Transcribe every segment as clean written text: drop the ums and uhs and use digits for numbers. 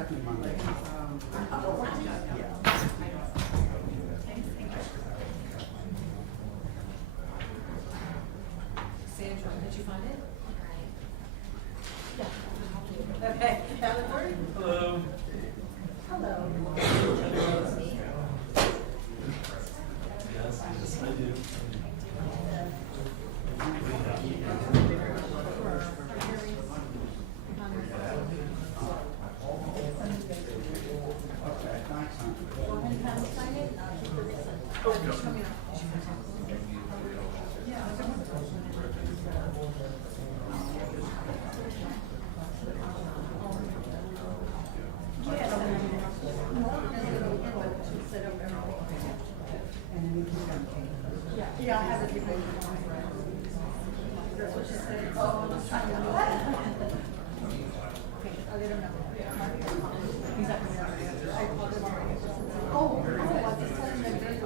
second Monday. Sandra, did you find it? Okay, Howard? Hello. Hello. Yes, I do. Okay, thanks, huh? Yeah, I have it. That's what she said. Oh, let's try to know. Okay, I'll let him know. He's not coming out. I called him already. Oh, I just told him that they're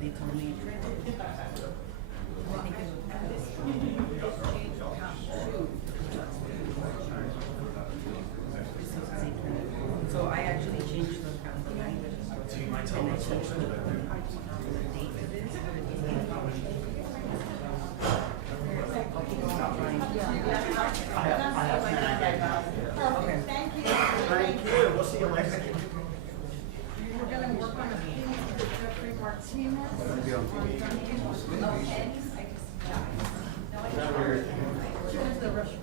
They told me so I actually changed the council language. And I changed the date to this. Okay, thank you. Thank you, we'll see you later. We're gonna work on a thing with Jeffrey Martinez. Here's the rush.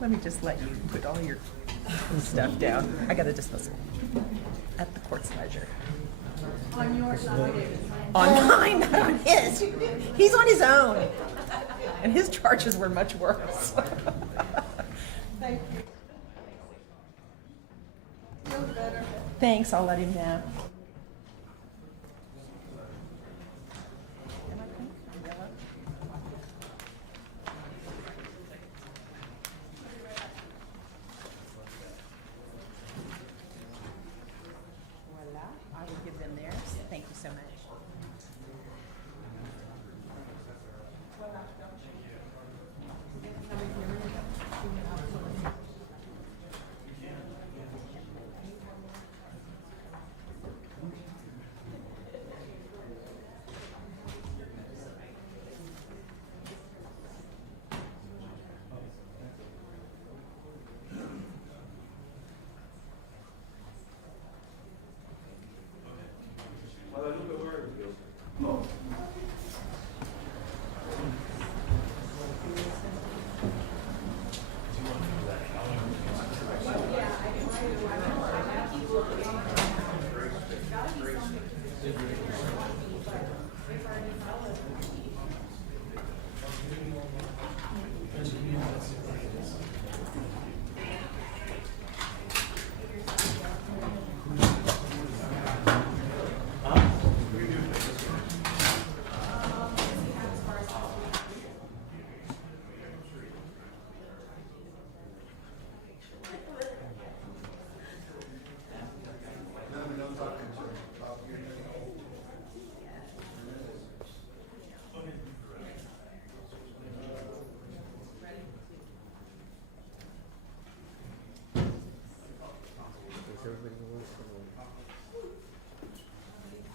Let me just let you put all your stuff down. I got a dismissal at the court's leisure. On your side. On mine, not on his. He's on his own. And his charges were much worse. Thank you. Feel better. Thanks, I'll let him know. Voila, I will give them theirs. Thank you so much.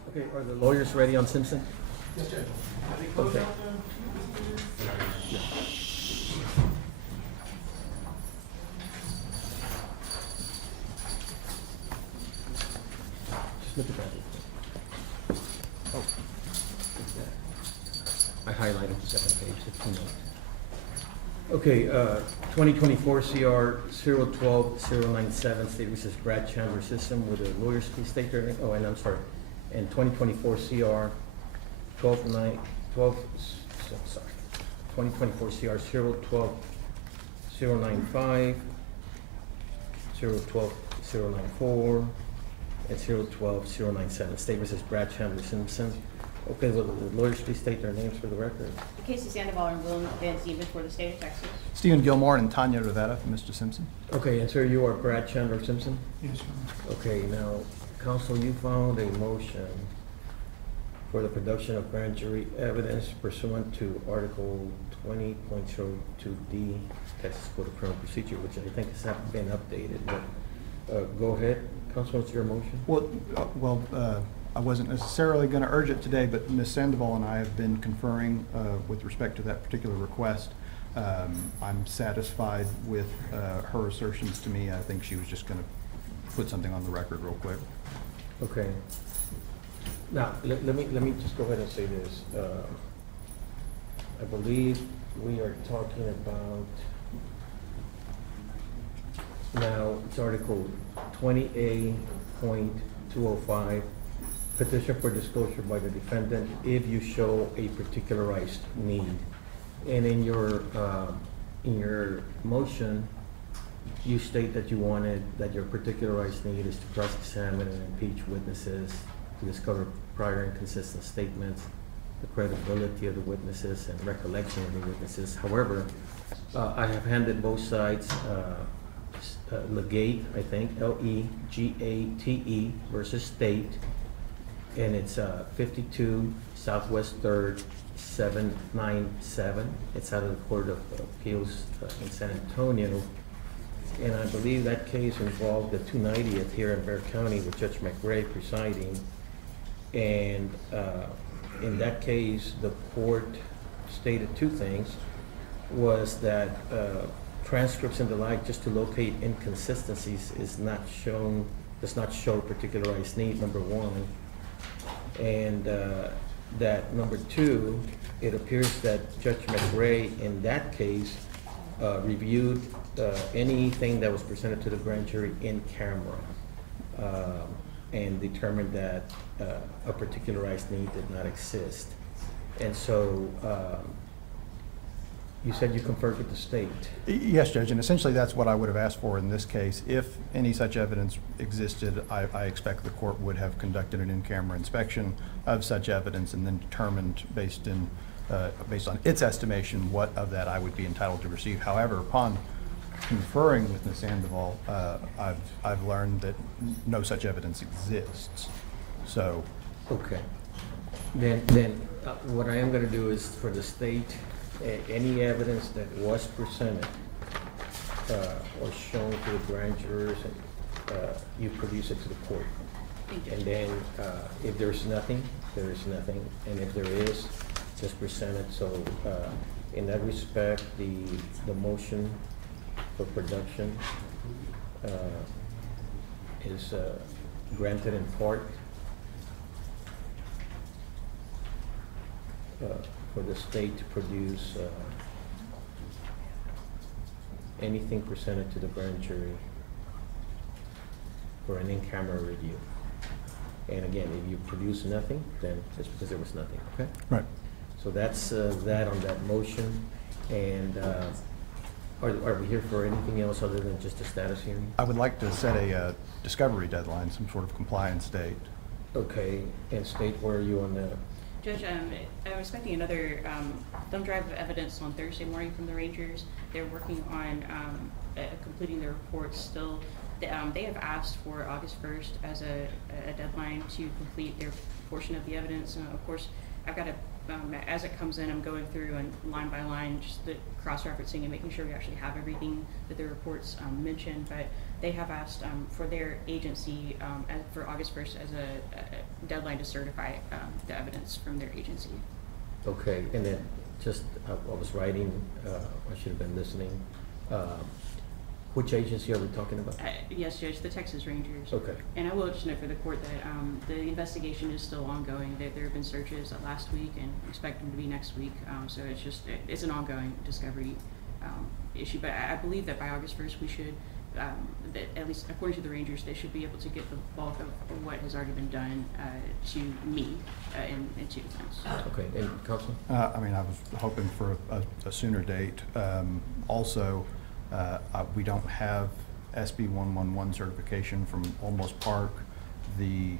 Okay, are the lawyers ready on Simpson? Yes, Judge. Okay. Just look at that. Oh. highlighted the second page, the keynote. Okay, 2024 CR 012-097, State versus Brad Chandler System, with the lawyers please state their name. Oh, and I'm sorry. And 2024 CR 2024 CR 012-095, 012-094, and 012-097, State versus Brad Chandler Simpson. Okay, will the lawyers please state their names for the record? The case is Sandoval and William Van Zieman for the state of Texas. Stephen Gilmore and Tanya Rivera for Mr. Simpson. Okay, and sir, you are Brad Chandler Simpson? Yes, sir. Okay, now, counsel, you found a motion for the production of grand jury evidence pursuant to Article 20.02D, Texas Code of Criminal Procedure, which I think has been updated, but, go ahead, counsel, what's your motion? Well, I wasn't necessarily going to urge it today, but Ms. Sandoval and I have been conferring with respect to that particular request. I'm satisfied with her assertions to me. I think she was just going to put something on the record real quick. Okay. Now, let me just go ahead and say this. I believe we are talking about, now, it's Article 20A.205, petition for disclosure by the defendant if you show a particularized need. And in your motion, you state that you wanted, that your particularized need is to cross-examine and impeach witnesses, to discover prior inconsistent statements, the credibility of the witnesses, and recollection of the witnesses. However, I have handed both sides Legate, I think, Legate versus State, and it's 52 Southwest 3rd 797. It's out of the Court of Appeals in San Antonio. And I believe that case involved the 290th here in Bexar County with Judge McRae presiding. And in that case, the court stated two things, was that transcripts and the like, just to locate inconsistencies, does not show particularized need, number one. And that number two, it appears that Judge McRae in that case reviewed anything that was presented to the grand jury in camera and determined that a particularized need did not exist. And so you said you conferred with the state. Yes, Judge, and essentially that's what I would have asked for in this case. If any such evidence existed, I expect the court would have conducted an in-camera inspection of such evidence and then determined based on its estimation what of that I would be entitled to receive. However, upon conferring with Ms. Sandoval, I've learned that no such evidence exists. So, Okay. Then what I am going to do is for the state, any evidence that was presented or shown to the grand jurors, you produce it to the court. And then if there's nothing, there is nothing. And if there is, just present it. So in that respect, the motion for production is granted in part for the state to produce anything presented to the grand jury for an in-camera review. And again, if you produce nothing, then it's because there was nothing, okay? right. So that's that on that motion. And are we here for anything else other than just a status hearing? I would like to set a discovery deadline, some sort of compliance date. Okay, and state where are you on that? Judge, I'm expecting another thumb drive of evidence on Thursday morning from the Rangers. They're working on completing their reports still. They have asked for August 1st as a deadline to complete their portion of the evidence. And of course, I've got to, as it comes in, I'm going through and line by line, just the cross-referencing and making sure we actually have everything that the reports mentioned. But they have asked for their agency for August 1st as a deadline to certify the evidence from their agency. Okay, and then just, I was writing, I should have been listening. Which agency are we talking about? Yes, Judge, the Texas Rangers. Okay. And I will just note for the court that the investigation is still ongoing. There have been searches last week and expect them to be next week. So it's just, it's an ongoing discovery issue. But I believe that by August 1st, we should, that at least according to the Rangers, they should be able to get the bulk of what has already been done to me and to defense. Okay, and counsel? I mean, I was hoping for a sooner date. Also, we don't have SB 111 certification from Olmos Park. The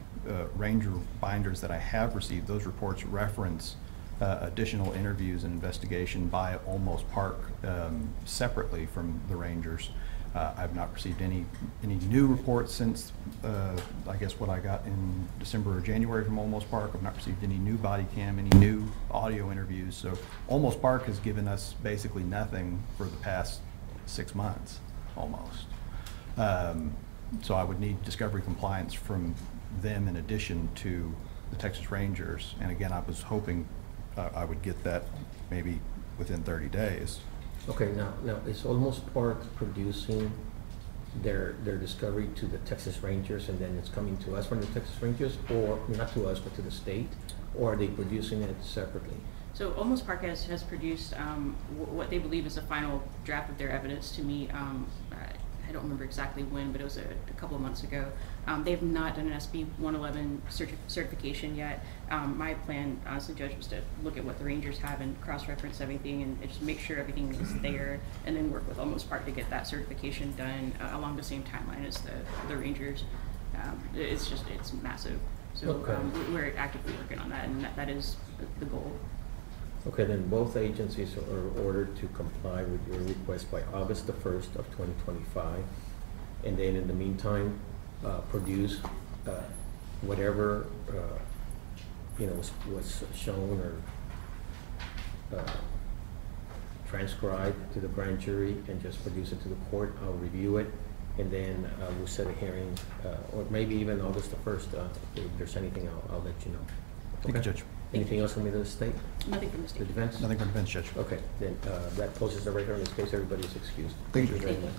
Ranger binders that I have received, those reports reference additional interviews and investigation by Olmos Park separately from the Rangers. I've not received any new reports since, I guess, what I got in December or January from Olmos Park. I've not received any new body cam, any new audio interviews. So Olmos Park has given us basically nothing for the past 6 months, almost. So I would need discovery compliance from them in addition to the Texas Rangers. And again, I was hoping I would get that maybe within 30 days. Okay, now is Olmos Park producing their discovery to the Texas Rangers and then it's coming to us from the Texas Rangers, or not to us but to the state, or are they producing it separately? So Olmos Park has produced what they believe is a final draft of their evidence to me. I don't remember exactly when, but it was a couple of months ago. They have not done an SB 111 certification yet. My plan, honestly, Judge, was to look at what the Rangers have and cross-reference everything and just make sure everything is there, and then work with Olmos Park to get that certification done along the same timeline as the Rangers. It's massive. So Okay. we're actively working on that, and that is the goal. Okay, then both agencies are ordered to comply with your request by August the 1st of 2025. And then in the meantime, produce whatever, was shown or transcribed to the grand jury and just produce it to the court. I'll review it and then we'll set a hearing, or maybe even August the 1st. If there's anything, I'll let you know. Thank you, Okay? Judge. Anything else from either the state? Nothing from the The state. defense? Nothing from the bench, Judge. Okay, then that closes the record on this case. Everybody is excused. Thank you. very Thank you. much.